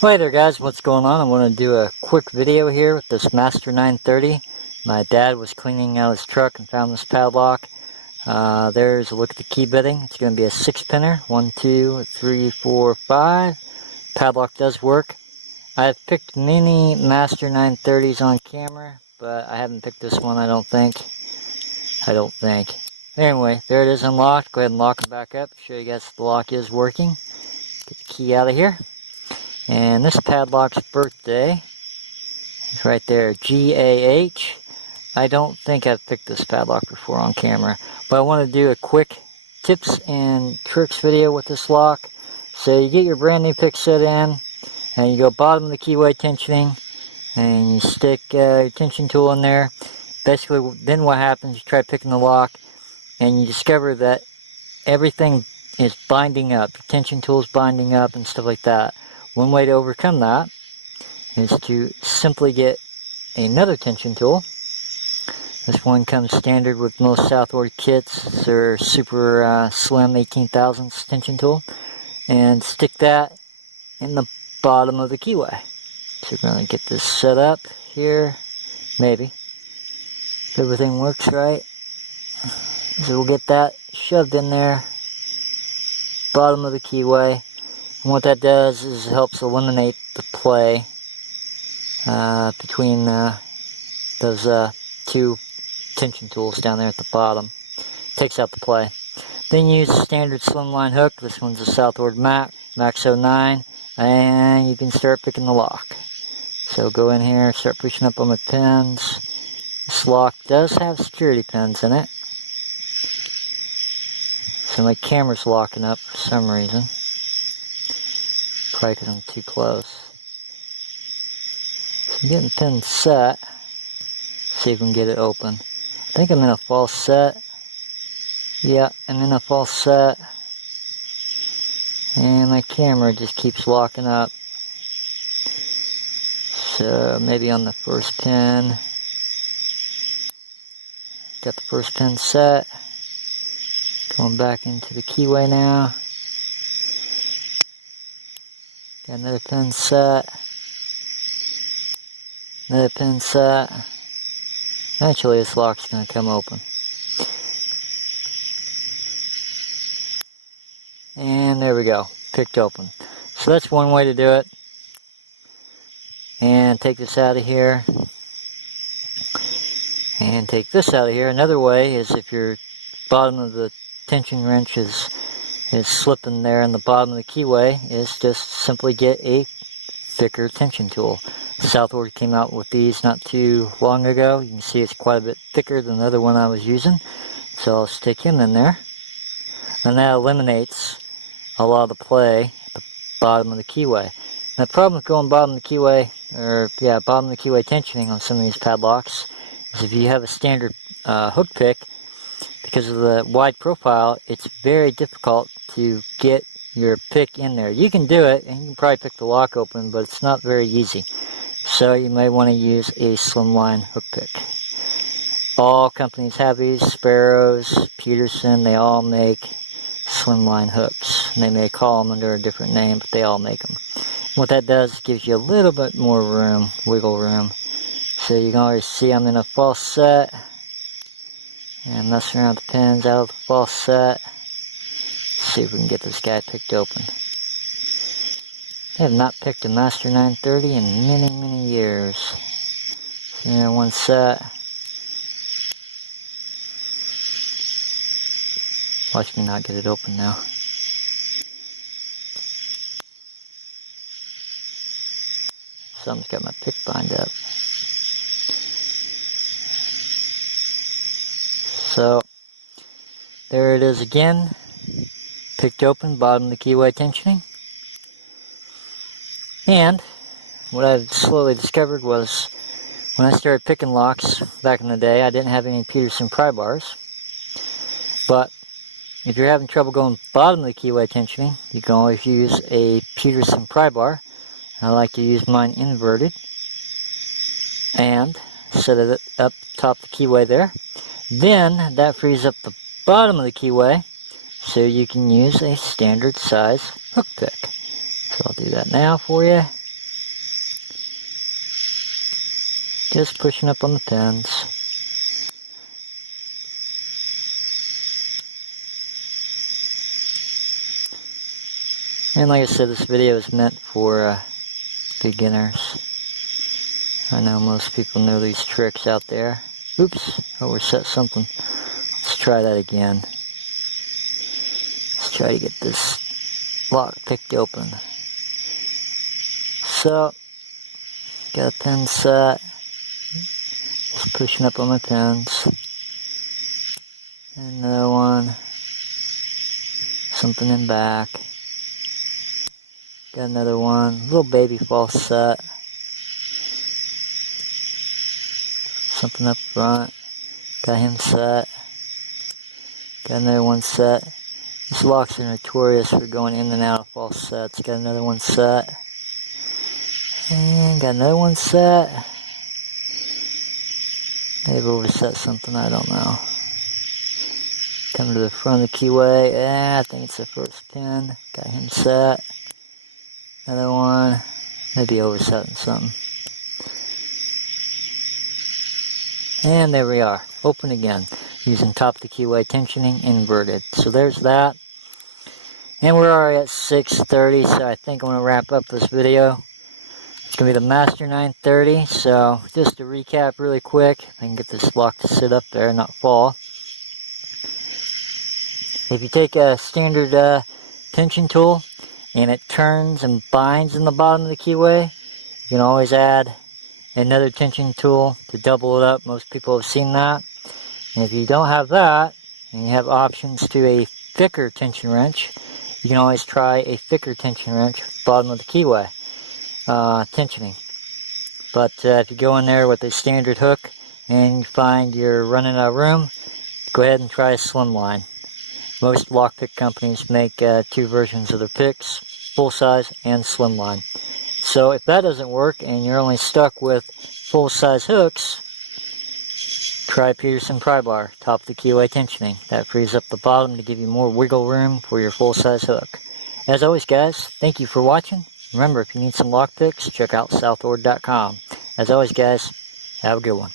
Hey there guys, what's going on? I want to do a quick video here with this Master 930. My dad was cleaning out his truck and found this padlock. There's a look at the key bitting. It's going to be a 6-pinner. 1, 2, 3, 4, 5. Padlock does work. I've picked many Master 930s on camera, but I haven't picked this one, I don't think. Anyway, there it is unlocked. Go ahead and lock it back up. Show you guys the lock is working. Get the key out of here. And this padlock's birthday is right there, G-A-H. I don't think I've picked this padlock before on camera, but I want to do a quick tips and tricks video with this lock. So you get your brand new pick set in, and you go bottom of the keyway tensioning, and you stick your tension tool in there. Basically, then what happens, you try picking the lock, and you discover that everything is binding up. The tension tool is binding up and stuff like that. One way to overcome that is to simply get another tension tool. This one comes standard with most Southord kits. It's their super slim 18,000s tension tool. And stick that in the bottom of the keyway. So we're going to get this set up here. Maybe. If everything works right. So we'll get that shoved in there. Bottom of the keyway. And what that does is it helps eliminate the play between those two tension tools down there at the bottom. Takes out the play. Then you use a standard slimline hook. This one's a SouthOrdMAX 09, and you can start picking the lock. So go in here, start pushing up on my pins. This lock does have security pins in it. So my camera's locking up for some reason. Probably because I'm too close. So I'm getting the pin set. See if we can get it open. I think I'm in a false set. Yeah, I'm in a false set. And my camera just keeps locking up. So maybe on the first pin. Got the first pin set. Going back into the keyway now. Got another pin set. Another pin set. Eventually this lock's going to come open. And there we go. Picked open. So that's one way to do it. And take this out of here. And take this out of here. Another way is if your bottom of the tension wrench is slipping there in the bottom of the keyway, is just simply get a thicker tension tool. Southord came out with these not too long ago. You can see it's quite a bit thicker than the other one I was using. So I'll stick him in there. And that eliminates a lot of the play at the bottom of the keyway. Now, the problem with going bottom of the keyway, bottom of the keyway tensioning on some of these padlocks, is if you have a standard hook pick, because of the wide profile, it's very difficult to get your pick in there. You can do it, and you can probably pick the lock open, but it's not very easy. So you may want to use a slimline hook pick. All companies have these. Sparrows, Peterson, they all make slimline hooks. They may call them under a different name, but they all make them. What that does, gives you a little bit more room, wiggle room. So you can always see I'm in a false set. And messing around with the pins out of the false set. Let's see if we can get this guy picked open. I have not picked a Master 930 in many, many years. So there, one set. Watch me not get it open now. Something's got my pick bind up. So, there it is again. Picked open, bottom of the keyway tensioning. And what I've slowly discovered was when I started picking locks back in the day, I didn't have any Peterson Pry Bars. But if you're having trouble going bottom of the keyway tensioning, you can always use a Peterson Pry Bar. I like to use mine inverted. And set it up top of the keyway there. Then that frees up the bottom of the keyway so you can use a standard size hook pick. So I'll do that now for you. Just pushing up on the pins. And like I said, this video is meant for beginners. I know most people know these tricks out there. Oops, overset something. Let's try that again. Let's try to get this lock picked open. So, got a pin set. Just pushing up on my pins. And another one. Something in back. Got another one. Little baby false set. Something up front. Got him set. Got another one set. These locks are notorious for going in and out of false sets. Got another one set. And got another one set. Maybe overset something, I don't know. Coming to the front of the keyway. I think it's the first pin. Got him set. Another one. Maybe oversetting something. And there we are. Open again. Using top of the keyway tensioning inverted. So there's that. And we're already at 6:30, so I think I'm going to wrap up this video. It's going to be the Master 930, so just to recap really quick, I can get this lock to sit up there and not fall. If you take a standard tension tool and it turns and binds in the bottom of the keyway, you can always add another tension tool to double it up. Most people have seen that. And if you don't have that, and you have options to a thicker tension wrench, you can always try a thicker tension wrench at the bottom of the keyway. Tensioning. But if you go in there with a standard hook and you find you're running out of room, go ahead and try a Slimline. Most lockpick companies make two versions of their picks, full size and Slimline. So if that doesn't work and you're only stuck with full size hooks, try Peterson Pry Bar, top of the keyway tensioning. That frees up the bottom to give you more wiggle room for your full size hook. As always guys, thank you for watching. Remember, if you need some lockpicks, check out SouthOrd.com. As always guys, have a good one.